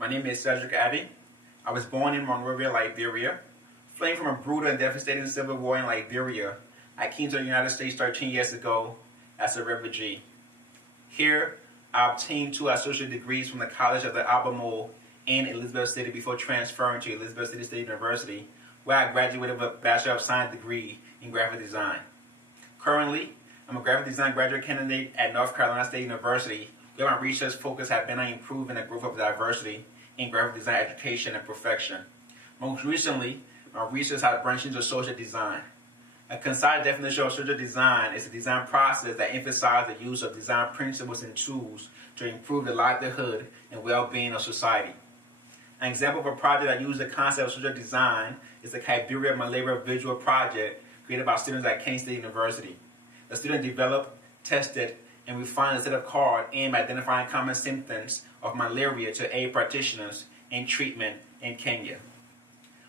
My name is Shadrick Addy. I was born in Monrovia, Liberia. Fleeing from a brutal and devastating civil war in Liberia, I came to the United States 13 years ago as a refugee. Here, I obtained 2 associate degrees from the College of the Albemarle in Elizabeth City before transferring to Elizabeth City State University, where I graduated with a Bachelor of Science degree in graphic design. Currently, I'm a graphic design graduate candidate at North Carolina State University, where my research focus has been on improving the growth of diversity in graphic design education and perfection. Most recently, my research has branched into social design. A concise definition of social design is a design process that emphasizes the use of design principles and tools to improve the livelihood and well-being of society. An example of a project that uses the concept of social design is the Kibera Malaria Visual Project created by students at Kent State University. The students developed, tested, and refined a set of cards aimed at identifying common symptoms of malaria to aid practitioners in treatment in Kenya.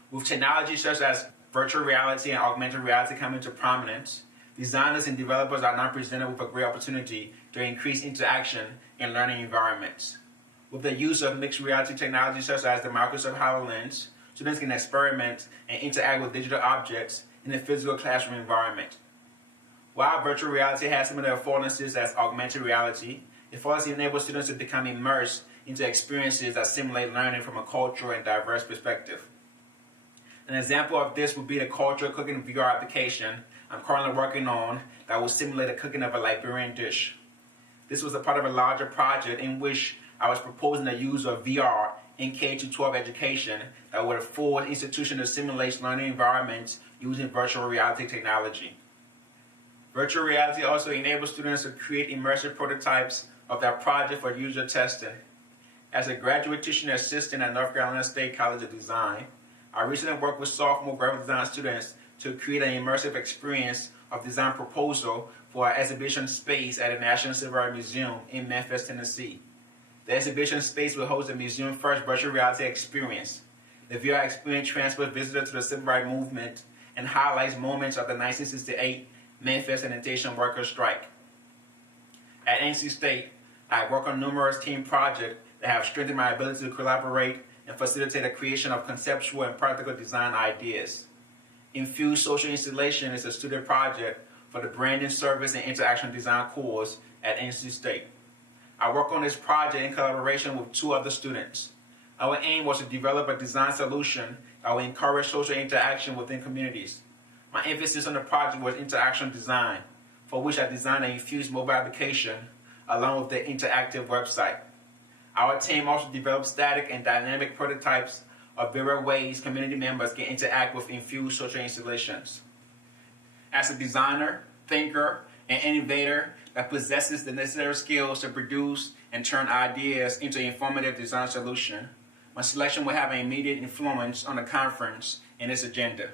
With technology such as virtual reality and augmented reality coming to prominence, designers and developers are now presented with a great opportunity to increase interaction in learning environments. With the use of mixed reality technology such as the Microsoft HoloLens, students can experiment and interact with digital objects in a physical classroom environment. While virtual reality has similar affordances as augmented reality, it also enables students to become immersed into experiences that simulate learning from a cultural and diverse perspective. An example of this would be the cultural cooking VR application I'm currently working on that will simulate the cooking of a Liberian dish. This was a part of a larger project in which I was proposing the use of VR in K-12 education that would afford institutions to simulate learning environments using virtual reality technology. Virtual reality also enables students to create immersive prototypes of their project for user testing. As a graduate teaching assistant at North Carolina State College of Design, I recently worked with sophomore graphic design students to create an immersive experience of design proposal for our exhibition space at the National Civil Rights Museum in Memphis, Tennessee. The exhibition space will host the museum's first virtual reality experience. The VR experience transports visitors to the civil rights movement and highlights moments of the 1968 Memphis sanitation workers' strike. At NC State, I work on numerous team projects that have strengthened my ability to collaborate and facilitate the creation of conceptual and practical design ideas. Infused Social Installation is a student project for the Branding, Service, and Interaction Design course at NC State. I work on this project in collaboration with 2 other students. Our aim was to develop a design solution that will encourage social interaction within communities. My emphasis on the project was interaction design, for which I designed an infused mobile application along with the interactive website. Our team also developed static and dynamic prototypes of various ways community members can interact with infused social installations. As a designer, thinker, and innovator that possesses the necessary skills to produce and turn ideas into informative design solutions, my selection will have an immediate influence on the conference and its agenda.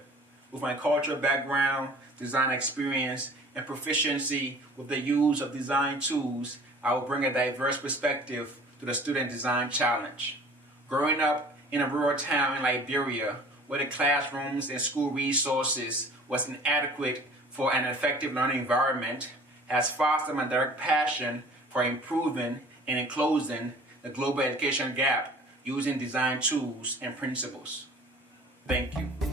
With my cultural background, design experience, and proficiency with the use of design tools, I will bring a diverse perspective to the Student Design Challenge. Growing up in a rural town in Liberia, where the classrooms and school resources was inadequate for an effective learning environment, has fostered my direct passion for improving and closing the global education gap using design tools and principles. Thank you.